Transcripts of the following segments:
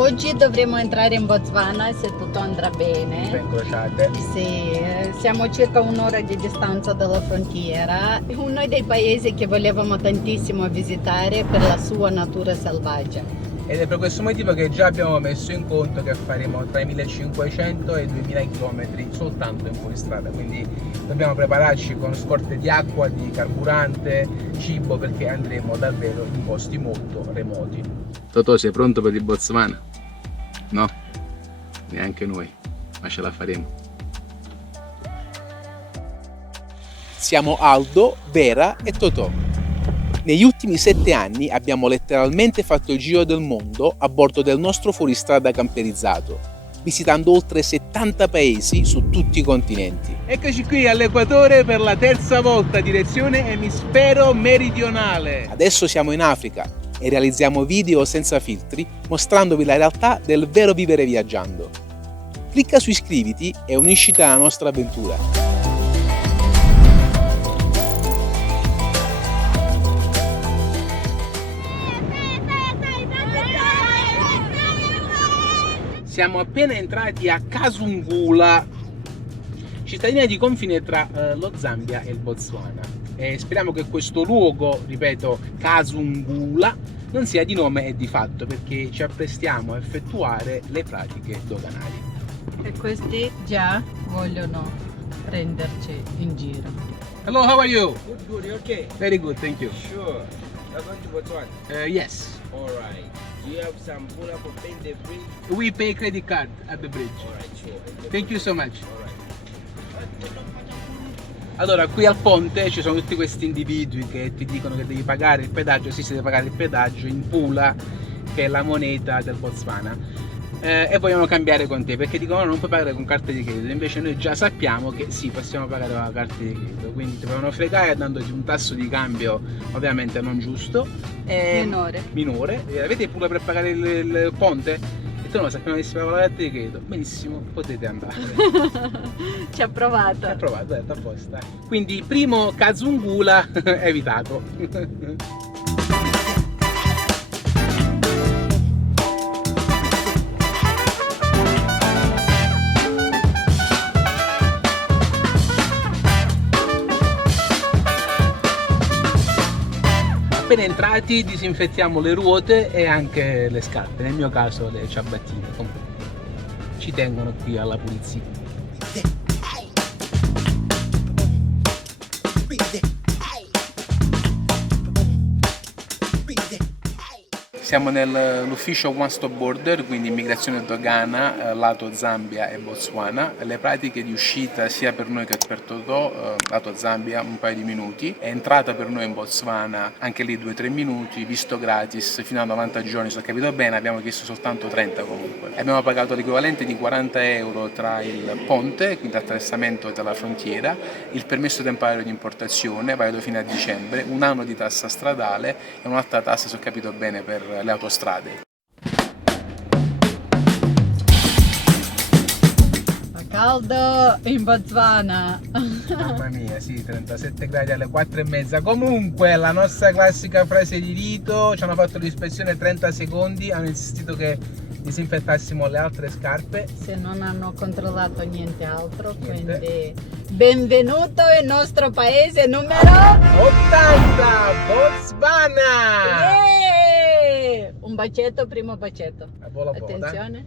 Oggi dovremo entrare in Botswana se tutto andrà bene. Incrociate. Sì, siamo a circa un'ora di distanza dalla frontiera. È uno dei paesi che volevamo tantissimo visitare per la sua natura selvaggia. Ed è per questo motivo che già abbiamo messo in conto che faremo tra i 1500 e i 2000 km soltanto in fuoristrada, quindi dobbiamo prepararci con scorte di acqua, di carburante, cibo, perché andremo davvero in posti molto remoti. Totò, sei pronto per il Botswana? No? Neanche noi, ma ce la faremo. Siamo Aldo, Vera e Totò. Negli ultimi 7 anni abbiamo letteralmente fatto il giro del mondo a bordo del nostro fuoristrada camperizzato, visitando oltre 70 paesi su tutti i continenti. Eccoci qui all'equatore per la terza volta, direzione emisfero meridionale. Adesso siamo in Africa e realizziamo video senza filtri mostrandovi la realtà del vero vivere viaggiando. Clicca su iscriviti e unisciti alla nostra avventura. Siamo appena entrati a Kasungula, cittadina di confine tra lo Zambia e il Botswana. E speriamo che questo luogo, ripeto, Kasungula, non sia di nome e di fatto, perché ci apprestiamo a effettuare le pratiche doganali. E questi già vogliono prenderci in giro. Hello, how are you? Good, you okay? Very good, thank you. Sure. You're going to Botswana? Yes, Alright. Do you have some pula for paying the bridge? we pay credit card at the bridge. Alright, sure. Thank you so much. Alright. Allora, qui al ponte ci sono tutti questi individui che ti dicono che devi pagare il pedaggio. Sì, si deve pagare il pedaggio in pula, che è la moneta del Botswana, e vogliono cambiare con te perché dicono no, non puoi pagare con carta di credito. Invece noi già sappiamo che sì, possiamo pagare con la carta di credito, quindi ti devono fregare dandoti un tasso di cambio ovviamente non giusto, minore. Avete pula per pagare il ponte? E tu no, sappiamo che si paga con la carta di credito. Benissimo, potete andare. Ci ha provato. Hai provato, detto apposta. Quindi primo Kasungula evitato. Appena entrati disinfettiamo le ruote e anche le scarpe, nel mio caso le ciabattine. Ci tengono qui alla pulizia. Siamo nell'ufficio One Stop Border, quindi immigrazione e dogana, lato Zambia e Botswana. Le pratiche di uscita sia per noi che per Totò, lato Zambia un paio di minuti, è entrata per noi in Botswana anche lì 2-3 minuti, visto gratis fino a 90 giorni, se ho capito bene, abbiamo chiesto soltanto 30 comunque. Abbiamo pagato l'equivalente di 40 euro tra il ponte, quindi l'attraversamento della frontiera, il permesso temporaneo di importazione, valido fino a dicembre, un anno di tassa stradale e un'altra tassa, se ho capito bene, per le autostrade. Fa caldo in Botswana. Mamma mia, sì, 37 gradi alle 4:30. Comunque, la nostra classica frase di rito, ci hanno fatto l'ispezione 30 secondi, hanno insistito che disinfettassimo le altre scarpe. Se non hanno controllato niente altro, quindi benvenuto nel nostro paese numero 80, Botswana! Un bacetto, primo bacetto. A vola vola. Attenzione.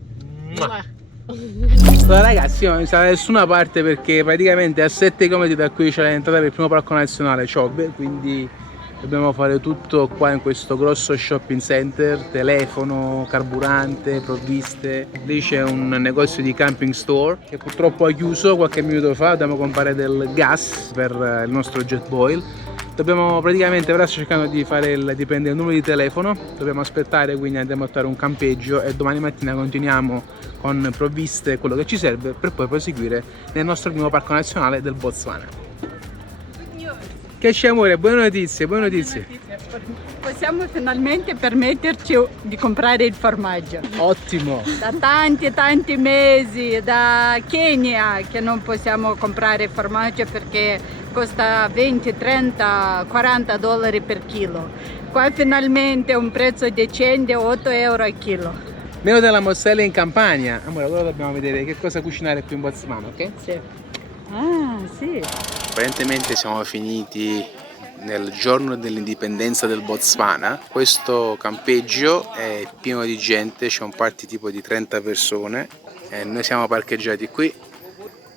Allora, ragazzi, non sarà da nessuna parte perché praticamente a 7 km da qui c'è l'entrata per il primo parco nazionale Chobe, quindi dobbiamo fare tutto qua in questo grosso shopping center, telefono, carburante, provviste. Lì c'è un negozio di camping store che purtroppo ha chiuso qualche minuto fa, dobbiamo comprare del gas per il nostro jet boil. Dobbiamo praticamente, ora sto cercando di prendere il numero di telefono, dobbiamo aspettare, quindi andremo a fare un campeggio e domani mattina continuiamo con provviste, quello che ci serve, per poi proseguire nel nostro primo parco nazionale del Botswana. Che c'è amore, buone notizie, buone notizie. Possiamo finalmente permetterci di comprare il formaggio. Ottimo. Da tanti mesi, da Kenya, che non possiamo comprare formaggio perché costa 20, 30, 40 dollari per chilo. Qua finalmente un prezzo decente, 8 euro al chilo. Meno della mozzarella in Campania. Amore, allora dobbiamo vedere che cosa cucinare qui in Botswana, ok? Sì. Ah, sì. Apparentemente siamo finiti nel giorno dell'indipendenza del Botswana. Questo campeggio è pieno di gente, c'è un party tipo di 30 persone e noi siamo parcheggiati qui,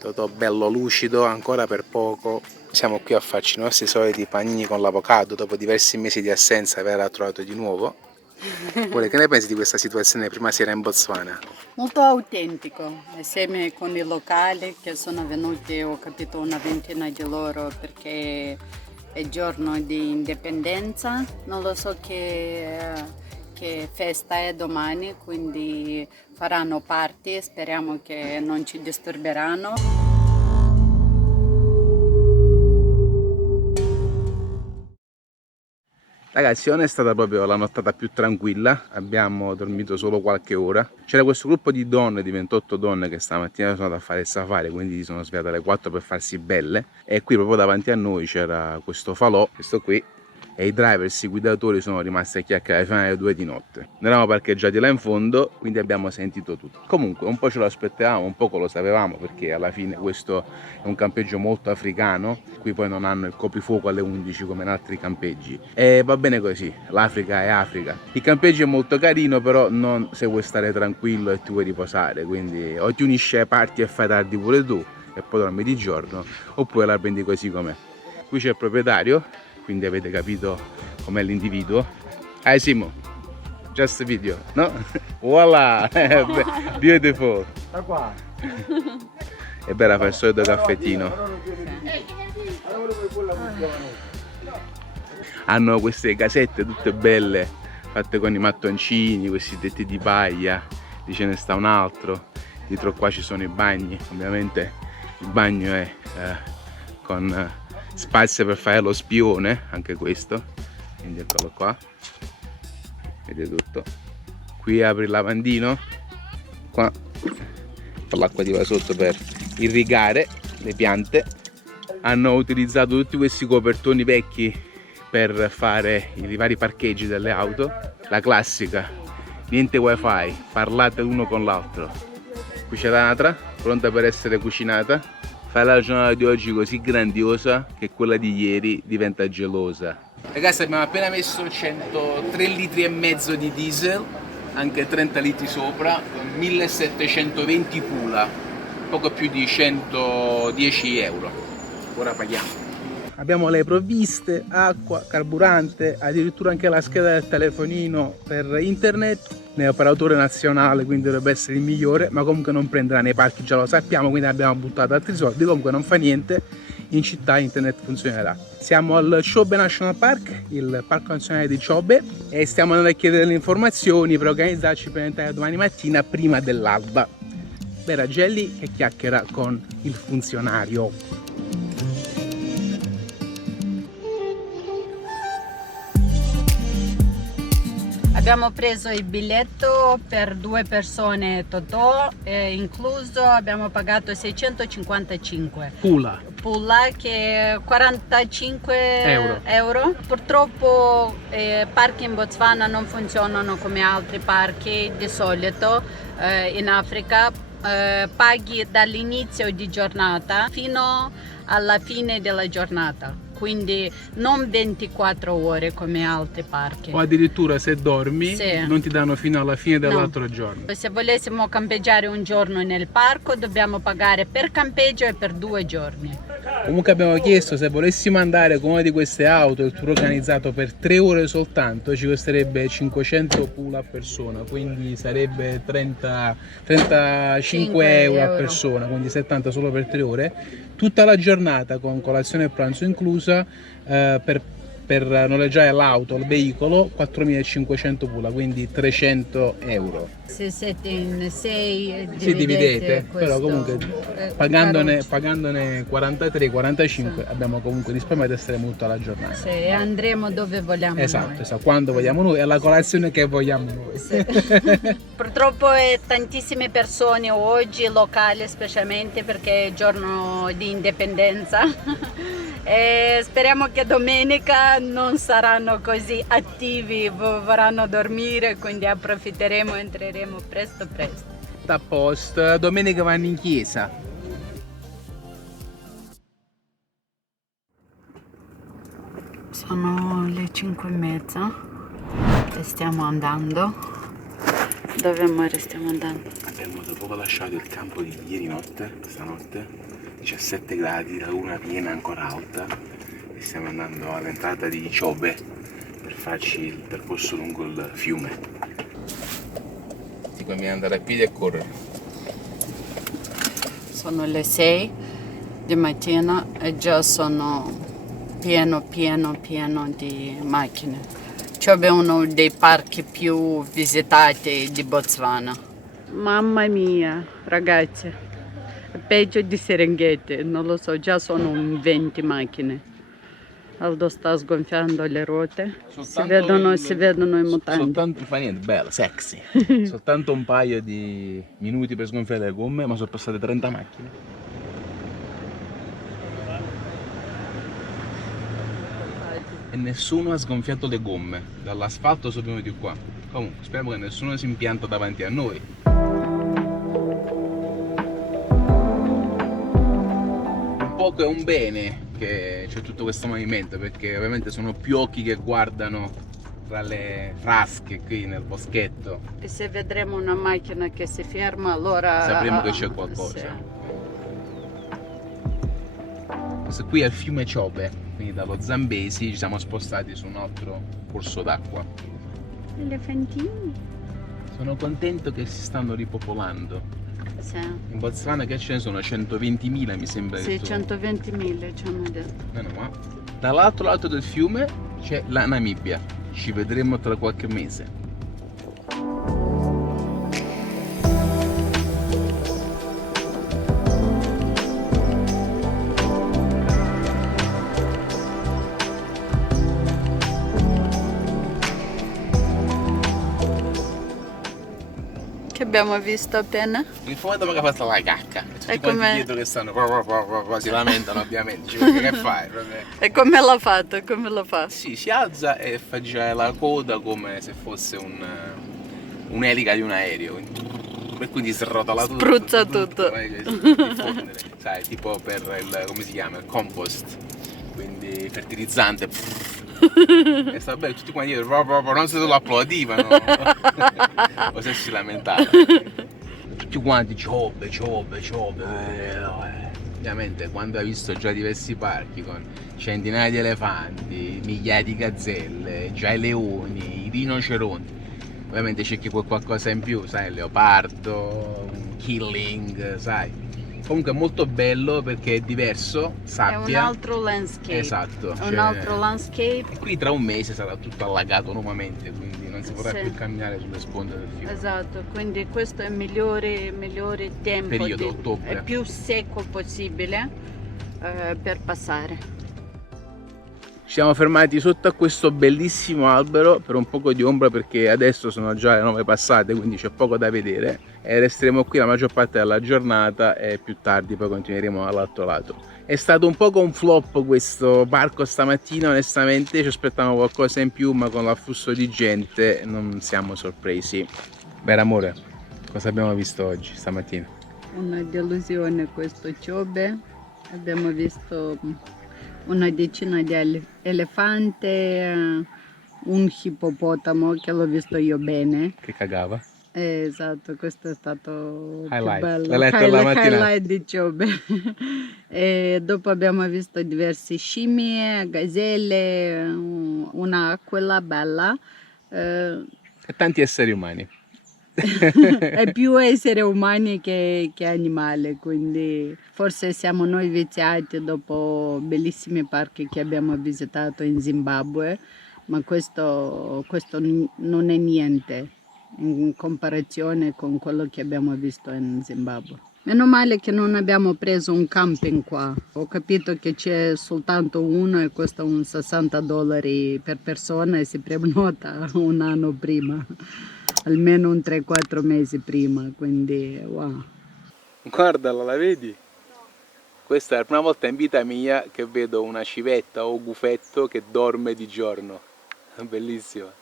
tutto bello lucido, ancora per poco. Siamo qui a farci i nostri soliti panini con l'avocado dopo diversi mesi di assenza, averla trovato di nuovo. Pure, che ne pensi di questa situazione prima sera in Botswana? Molto autentico, assieme con i locali che sono venuti, ho capito una ventina di loro perché è giorno di indipendenza, non lo so che festa è domani, quindi faranno party, speriamo che non ci disturberanno. Ragazzi, non è stata proprio la nottata più tranquilla, abbiamo dormito solo qualche ora. C'era questo gruppo di donne, di 28 donne, che stamattina sono andate a fare il safari, quindi si sono svegliate alle 4 per farsi belle. E qui proprio davanti a noi c'era questo falò, questo qui, e i drivers, i guidatori sono rimasti a chiacchierare fino alle 2 di notte. Noi eravamo parcheggiati là in fondo, quindi abbiamo sentito tutto. Comunque un po' ce lo aspettavamo, un poco lo sapevamo, perché alla fine questo è un campeggio molto africano. Qui poi non hanno il coprifuoco alle 11 come in altri campeggi. E va bene così, l'Africa è Africa. Il campeggio è molto carino, però non se vuoi stare tranquillo e ti vuoi riposare. Quindi o ti unisci ai party e fai tardi pure tu, e poi dormi di giorno, oppure la prendi così com'è. Qui c'è il proprietario, quindi avete capito com'è l'individuo. Simo, just a video, no? Voilà, beautiful. E Bella fa il solito caffettino. Hanno queste casette tutte belle, fatte con i mattoncini, questi tetti di paglia, lì ce ne sta un altro, dietro qua ci sono i bagni, ovviamente il bagno è con spazio per fare lo spione, anche questo, quindi eccolo qua, vedete tutto. Qui apri il lavandino, qua l'acqua ti va sotto per irrigare le piante. Hanno utilizzato tutti questi copertoni vecchi per fare i vari parcheggi delle auto. La classica, niente wifi, parlate l'uno con l'altro. Qui c'è l'anatra, pronta per essere cucinata. Fai la giornata di oggi così grandiosa che quella di ieri diventa gelosa. Ragazzi, abbiamo appena messo 103 litri e mezzo di diesel, anche 30 litri sopra, 1720 pula, poco più di 110 euro. Ora paghiamo. Abbiamo le provviste, acqua, carburante, addirittura anche la scheda del telefonino per internet. È operatore nazionale, quindi dovrebbe essere il migliore, ma comunque non prenderà nei parchi, già lo sappiamo, quindi abbiamo buttato altri soldi. Comunque non fa niente, in città internet funzionerà. Siamo al Chobe National Park, il parco nazionale di Chobe, e stiamo andando a chiedere le informazioni per organizzarci per entrare domani mattina prima dell'alba. Vera Gelli che chiacchiera con il funzionario. Abbiamo preso il biglietto per 2 persone Totò, incluso abbiamo pagato 655. Pula. Pula che è 45 euro. Purtroppo i parchi in Botswana non funzionano come altri parchi di solito in Africa. Paghi dall'inizio di giornata fino alla fine della giornata. Quindi non 24 ore come altri parchi. O addirittura se dormi non ti danno fino alla fine dell'altro giorno. Se volessimo campeggiare un giorno nel parco dobbiamo pagare per campeggio e per 2 giorni. Comunque abbiamo chiesto se volessimo andare con una di queste auto, il tour organizzato per 3 ore soltanto, ci costerebbe 500 pula a persona, quindi sarebbe 35 euro a persona, quindi 70 solo per 3 ore. Tutta la giornata con colazione e pranzo inclusa, per noleggiare l'auto, il veicolo, 4.500 pula, quindi 300 euro. Se siete in 6 dividete, però comunque pagandone 43-45 abbiamo comunque risparmiato e staremo tutta la giornata. Sì, e andremo dove vogliamo noi. Esatto, quando vogliamo noi, è la colazione che vogliamo noi. Sì. Purtroppo tantissime persone oggi, locali specialmente perché è il giorno di indipendenza. E speriamo che domenica domenica non saranno così attivi, vorranno dormire, quindi approfitteremo e entreremo presto. A posto, domenica vanno in chiesa. Sono le 5:30 e stiamo andando. Dove stiamo andando? Abbiamo da poco lasciato il campo di ieri notte, stanotte, 17 gradi, la luna piena ancora alta, e stiamo andando all'entrata di Chobe per farci il percorso lungo il fiume. Ti conviene andare a piedi e correre. Sono le 6 di mattina e già sono pieno di macchine. Chobe è uno dei parchi più visitati di Botswana. Mamma mia, ragazzi, è peggio di Serengeti, non lo so, già sono 20 macchine. Aldo sta sgonfiando le ruote, si vedono i mutanti. Soltanto, fa niente, bello, sexy. Soltanto un paio di minuti per sgonfiare le gomme, ma sono passate 30 macchine. E nessuno ha sgonfiato le gomme, dall'asfalto sono venuti qua. Comunque, speriamo che nessuno si impianta davanti a noi. Un poco è un bene che c'è tutto questo movimento, perché ovviamente sono più occhi che guardano tra le frasche qui nel boschetto. E se vedremo una macchina che si ferma, allora sapremo che c'è qualcosa. Sì. Questo qui è il fiume Chobe, quindi dallo Zambesi ci siamo spostati su un altro corso d'acqua. Elefantini. Sono contento che si stanno ripopolando. Sì. In Botswana che ce ne sono? 120.000 mi sembra. Sì, 120.000 ci hanno detto. Ma dall'altro lato del fiume c'è la Namibia. Ci vedremo tra qualche mese. Che abbiamo visto appena? Il fumetto mi ha fatto la cacca. Tutti E quanti com'è? dietro che stanno si lamentano ovviamente. Cioè, che fai? Proprio. E come l'ha fatto? Come lo fa? Sì, si alza e fa girare la coda come se fosse un'elica di un aereo. E quindi srotola tutto. Spruzza tutto. Diffondere. Sai, tipo per il, come si chiama? Il compost. Quindi fertilizzante. E sta bello, tutti quanti dietro, non se lo applaudivano o se si lamentavano. Tutti quanti Chobe. Ovviamente quando hai visto già diversi parchi con centinaia di elefanti, migliaia di gazzelle, già i leoni, i rinoceronti, ovviamente cerchi qualcosa in più, sai, il leopardo, un killing, sai. Comunque è molto bello perché è diverso, sappia. È un altro landscape. Esatto. È un altro landscape. E qui tra un mese sarà tutto allagato nuovamente, quindi non si potrà Sì. più camminare sulle sponde del fiume. Esatto, quindi questo è il migliore tempo, Periodo, ottobre. è più secco possibile per passare. Ci siamo fermati sotto a questo bellissimo albero per un poco di ombra, perché adesso sono già le 9 passate, quindi c'è poco da vedere, e resteremo qui la maggior parte della giornata e più tardi poi continueremo all'altro lato. È stato un poco un flop questo parco stamattina, onestamente ci aspettavamo qualcosa in più, ma con l'afflusso di gente non siamo sorpresi. Beh amore, cosa abbiamo visto oggi, stamattina? Una delusione questo Chobe, abbiamo visto una decina di elefanti, un ippopotamo che l'ho visto io bene. Che cagava? Esatto, questo è stato Highlight. più bello. L'hai letto la mattina? Highlight di Chobe. E dopo abbiamo visto diverse scimmie, gazelle, un'aquila bella. E tanti esseri umani. È più esseri umani che animali, quindi forse siamo noi viziati dopo bellissimi parchi che abbiamo visitato in Zimbabwe, ma questo non è niente in comparazione con quello che abbiamo visto in Zimbabwe. Meno male che non abbiamo preso un camping qua. Ho capito che c'è soltanto uno e costa un $60 per persona e si prenota un anno prima, almeno un 3-4 mesi prima, quindi wow. Guardala, la vedi? Questa è la prima volta in vita mia che vedo una civetta o gufetto che dorme di giorno. È bellissima.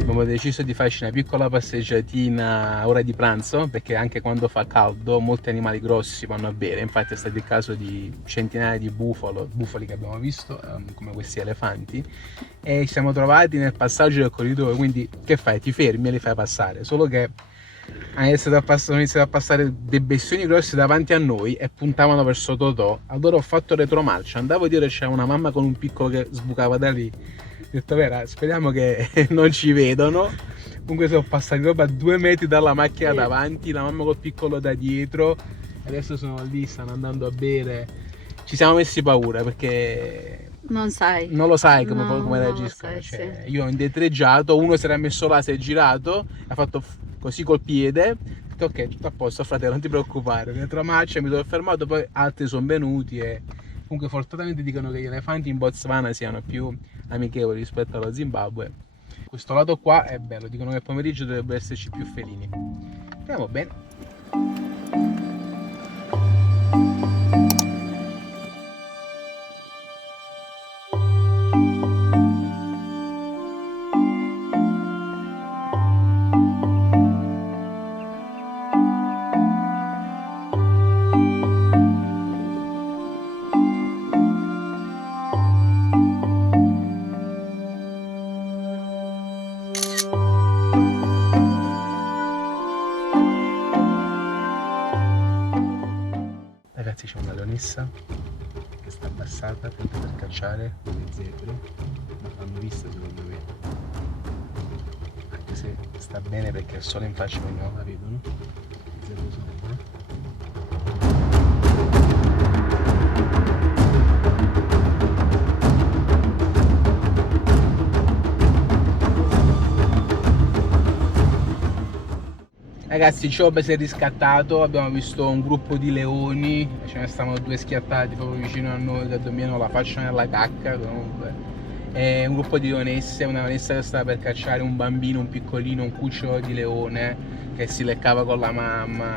Abbiamo deciso di farci una piccola passeggiatina a ora di pranzo, perché anche quando fa caldo molti animali grossi vanno a bere. Infatti è stato il caso di centinaia di bufali che abbiamo visto, come questi elefanti, e ci siamo trovati nel passaggio del corridoio. Quindi che fai? Ti fermi e li fai passare, solo che hanno iniziato a passare dei bestioni grossi davanti a noi e puntavano verso Totò. Allora ho fatto retromarcia, andavo a dire c'era una mamma con un piccolo che sbucava da lì. Ho detto Vera, speriamo che non ci vedono. Comunque sono passati proprio a 2 metri dalla macchina davanti, la mamma col piccolo da dietro. Adesso sono lì, stanno andando a bere. Ci siamo messi paura perché non lo sai come non reagiscono. lo sai, Cioè, sì. io ho indietreggiato, uno si era messo là, si è girato, ha fatto così col piede. Ho detto ok, tutto a posto fratello, non ti preoccupare. Dietro marcia mi sono fermato, poi altri sono venuti e comunque fortunatamente dicono che gli elefanti in Botswana siano più amichevoli rispetto allo Zimbabwe. Questo lato qua è bello, dicono che il pomeriggio dovrebbero esserci più felini. Speriamo bene. Ragazzi, c'è una leonessa che sta abbassata pronta per cacciare le zebre, ma l'hanno vista secondo me, anche se sta bene perché il sole in faccia quindi non la vedono. Le zebre sono qua. Ragazzi, Chobe si è riscattato, abbiamo visto un gruppo di leoni, ce ne stavano 2 schiattati proprio vicino a noi che dormivano la faccia nella cacca. Comunque è un gruppo di leonesse, una leonessa che stava per cacciare un bambino, un piccolino, un cucciolo di leone che si leccava con la mamma,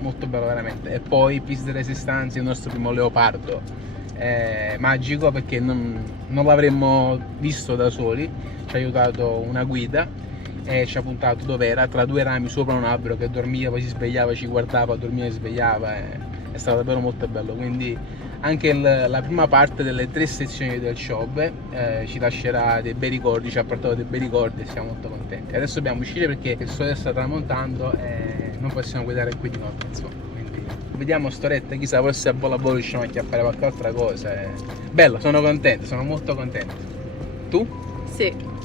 molto bello veramente. E poi Piece de Resistance, il nostro primo leopardo, è magico perché non l'avremmo visto da soli, ci ha aiutato una guida e ci ha puntato dove era, tra 2 rami sopra un albero, che dormiva, poi si svegliava, ci guardava, dormiva e svegliava, è stato davvero molto bello. Quindi anche la prima parte delle 3 sezioni del Chobe ci lascerà dei bei ricordi, ci ha portato dei bei ricordi e siamo molto contenti. Adesso dobbiamo uscire perché il sole sta tramontando e non possiamo guidare qui di notte, insomma. Quindi vediamo storetta, chissà, forse a Bola Bola riusciamo anche a fare qualche altra cosa. Bello, sono contento, sono molto contento. Tu? Sì.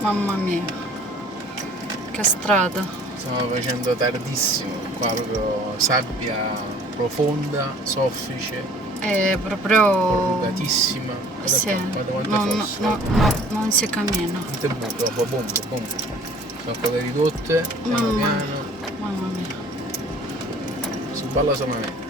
Mamma mia, che strada. Stiamo facendo tardissimo, qua proprio sabbia profonda, soffice, È proprio... corrugatissima. Sì, non si cammina. Tutte buche, bombe. Sono quelle ridotte, piano piano, Mamma mia. si balla solamente.